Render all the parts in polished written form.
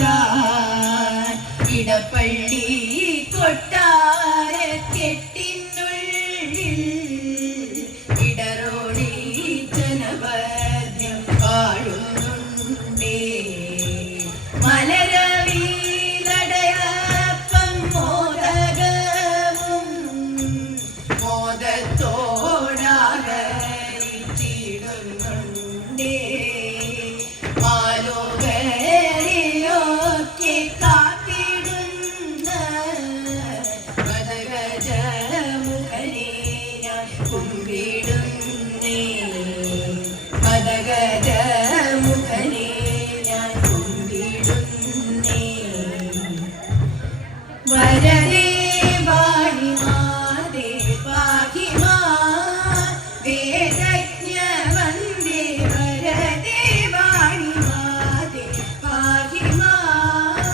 ഞാൻ ഇടപ്പള്ളി കൊട്ടാരക്കെട്ടിനുള്ളിൽ ഇടറോടി ജനപദ്യം പാടുന്നുണ്ടേ മലരവിലടയപ്പം മോദകവും മോദത്തോടാകരിച്ചിടുന്നുണ്ടേ ആലോകരിയൊക്കെ കാത്തിടുന്ന മദഗജമുഖനെ ഞാൻ കുമ്പിടുന്നേ മദഗജമുഖനെ ഞാൻ കുമ്പിടുന്നേ വരദേ വാണി മാതേ പാഹി മാം വേദജ്ഞ വന്ദേ വരദേ വാണി മാതേ പാഹി മാം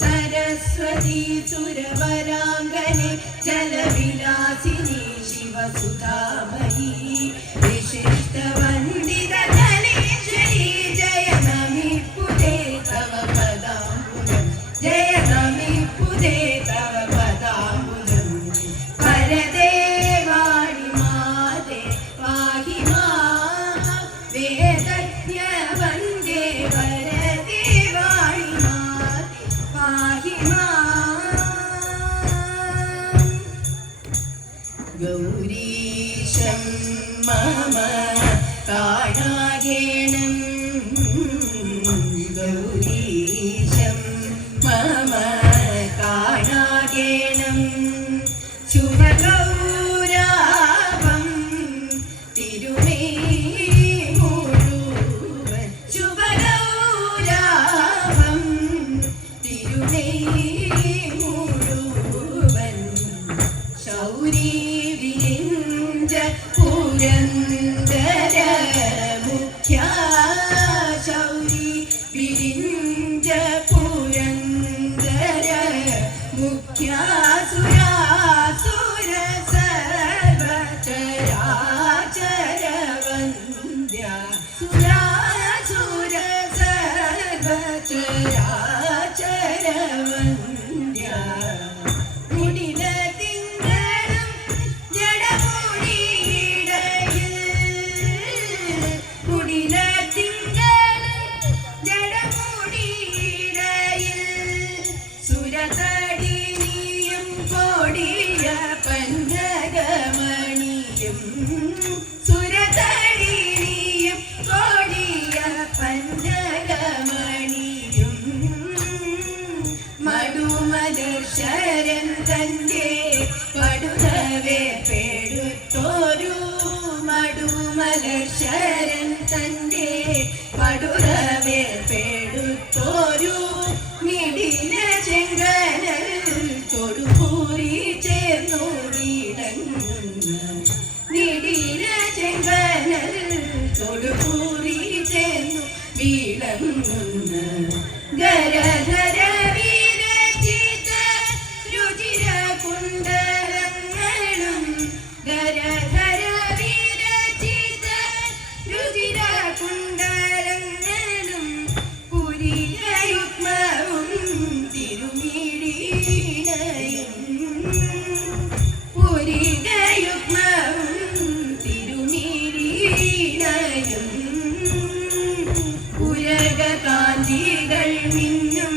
സരസ്വതി സുരവരാംഗനെ ജലവിലാസിനി ശിവസുധാമയി വിശിഷ്ടവന്ദിത ധനേശ്വരി ജയ നമിപ്പുതേ തവ പദാംബുജം ജയ നമിപ്പുതേ തവ പദാംബുജം വരദേ വാണി മാതേ പാഹി മാം വേദജ്ഞ വന്ദേ വരദേ വാണി മാതേ പാഹി മാം ഗൗരീശം മമ കാടാകേണം ഗൗരീശം മമ കാടാകേണം ശുഭഗൗരാഭം തിരുമേ മുഴുവൻ ശുഭഗൗരാഭം തിരുമേ മുഴുവൻ ശൗരീ വിരിഞ്ച പുരന്ദര മുഖ്യ ശൗരി വിരിഞ്ച പുരന്ദര മുഖ്യ സുരാസുര സർവചരാചര വന്ദ്യ സുരാസുര സർവചരാചര വന്ദ്യ മുടില തിങ്കളും ജടമുടിയിടയിൽ മുടില തിങ്കളും ജടമുടിയിടയിൽ സുരതടിനിയും കൊടിയ പഞ്ചകമണിയും സുരതടിനിയും കൊടിയ പഞ്ചകമണിയും മടുമദർശരൻ തന്റെ പടുതവേ പെടുത്തോരു മടുമലർശരൻ തന്റെ പടുതവേ പെടുത്തോരു മിടില ചെങ്കനൽ തൊടുപൂരി ചേർന്നു വീടങ്ങുന്ന മിടില ചെങ്കനൽ തൊടുപൂരി ചേർന്നു വീടങ്ങുന്ന ഗരധര വിരചിത രുചിര കുണ്ടലങ്ങളും ഗരധര വിരചിത രുചിര കുണ്ടലങ്ങളും പുരിയുഗ്മവും തിരുമിടീണയും പുരിയുഗ്മവും തിരുമിടീണയും പുരക കാഞ്ചികൾ മിന്നും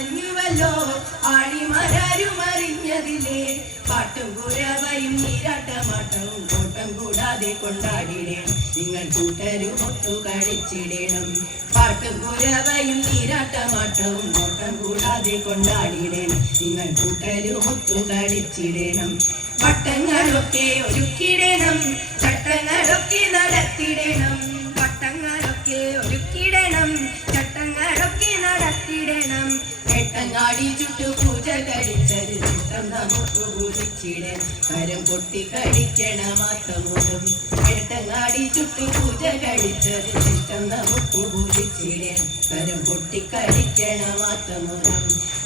അണഞ്ഞുവല്ലോ ആണിമാരും അറിഞ്ഞതില്ലേ പാട്ടും കുരവയും നീരാട്ടമാട്ടവും കോട്ടം കൂടാതെ കൊണ്ടാടിടേണം നിങ്ങൾ കൂട്ടരും ഒത്തു കളിച്ചിടണം പാട്ടും കുരവയും നീരാട്ടമാട്ടവും കോട്ടം കൂടാതെ കൊണ്ടാടിടേണം നിങ്ങൾ കൂട്ടരും ഒത്തു കളിച്ചിടണം വട്ടങ്ങളൊക്കെ ഒരുക്കിടണം ചട്ടങ്ങളൊക്കെ നടത്തിടണം വട്ടങ്ങളൊക്കെ ഒരുക്കിടണം ചട്ടങ്ങളൊക്കെ നടത്തിടണം എട്ടങ്ങാടി ചുട്ടു പൂജ കഴിച്ചത് ചിത്രം നമുക്ക് പൂജിച്ചിടണം കരം പൊട്ടി കഴിക്കണമാത്തമോദം എട്ടങ്ങാടി ചുട്ടു പൂജ കഴിച്ചത് ചിത്രം നമുക്ക് പൂജിച്ചിടണം കരം പൊട്ടി കഴിക്കണമാത്തമോദം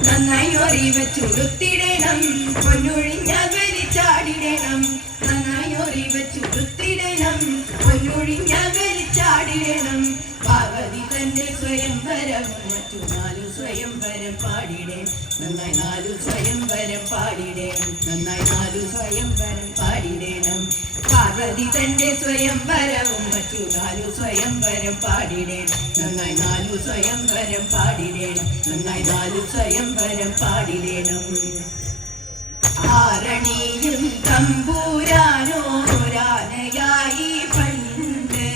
നന്നായി ഒറിവ ചുടുത്തിടണം പൊന്നൊഴിഞ്ഞാൽ വലിച്ചാടിടണം നന്നായി ഒറിവ ചുടുത്തിടണം പൊന്നൊഴിഞ്ഞാൽ വലിച്ചാടിടണം പാർവതി തന്റെ സ്വയംവരവും മറ്റു 4 സ്വയംവരം പാടിടേ നന്നായി 4 സ്വയംവരം പാടിടേണം നന്നായി 4 സ്വയംവരം പാടിടേണം പാർവതി തന്റെ സ്വയംവരവും മറ്റു 4 സ്വയംവരം പാടിടേണം നന്നായി 4 സ്വയംവരം പാടിടേണം നന്നായി 4 സ്വയംവരം പാടിടേണം ആരണിയും തമ്പൂരാനോരാനയായി പണ്ട്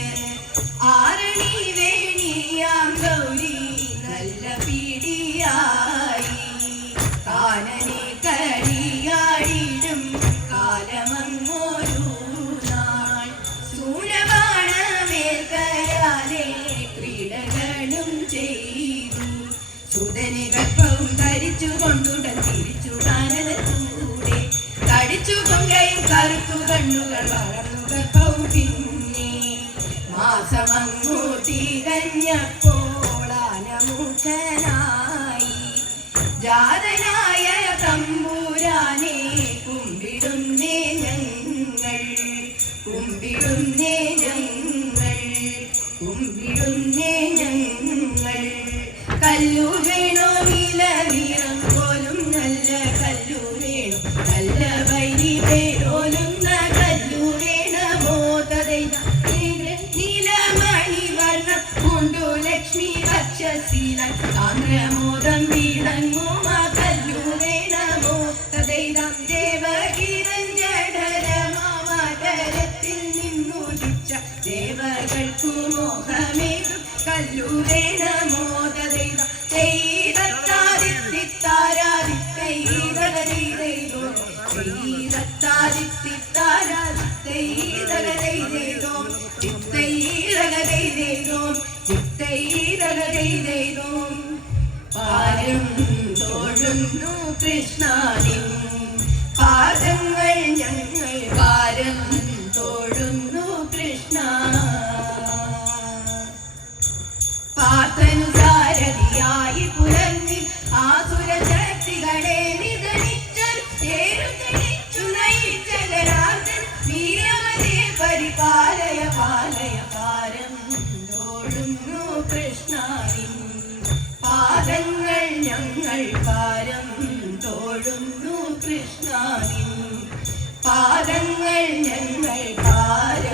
ആരണി വേണിയാം ഗൗരി നല്ല പീഡിയായി കാനനെ കളിയാടിടും കാലമങ്ങോരു നാൾ സൂര്യബാണമേൽക്കയാലെ ക്രീഡകളും ചെയ്തു സുതനെ ഗർഭവും ധരിച്ചു കൊണ്ടുടൻ തിരിച്ചു കാനനത്തൂടെ തടിച്ചു കൊങ്കയും കറുത്തു കണ്ണുകൾ വളർന്നു ഗർഭവും പിന്നെ മാസമങ്ങു തികഞ്ഞപ്പോളാനമുഖനായി ജാതനായ തമ്പുരാനെ കുമ്പിടുന്നേ ഞങ്ങൾ കുമ്പിടുന്നേ ഞങ്ങൾ കുമ്പിടുന്നേ ഞങ്ങൾ കല്ലു വേണോ നിലവീറം പോലും നല്ല കല്ലു വേണോ നല്ല വൈരി വേണോലുന്ന കല്ലു വേണമോ തദൈത നീലമണി വർണ്ണം കൊണ്ടു ലക്ഷ്മി വക്ഷശീല സാന്ദ്രമോദം വീടങ്ങും ആ കല്ലു വേണമോ തദൈതം ദേവകിരഞ്ജടരമാതരത്തിൽ നിന്നുദിച്ച ദേവകൾക്കു മോഹമേകും കല്ലു വേണമോ തദൈതം പാരം തോഴുന്നു കൃഷ്ണനിൻ പാദങ്ങൾ ഞങ്ങൾ പാരം തോഴുന്നു കൃഷ്ണ പാർത്ഥനുസാരതിയായി പുലർന്നിൽ ആസുരശക്തികളെ നിധനിച്ചു നയിച്ചകരാജൻ വീരമതേ പരിപാലയ പാലയ പാരം തോഴുന്നു കൃഷ്ണനിൻ പാദങ്ങൾ ഞങ്ങൾ പാരം തോഴുന്നു കൃഷ്ണനിൻ പാദങ്ങൾ ഞങ്ങൾ പാരം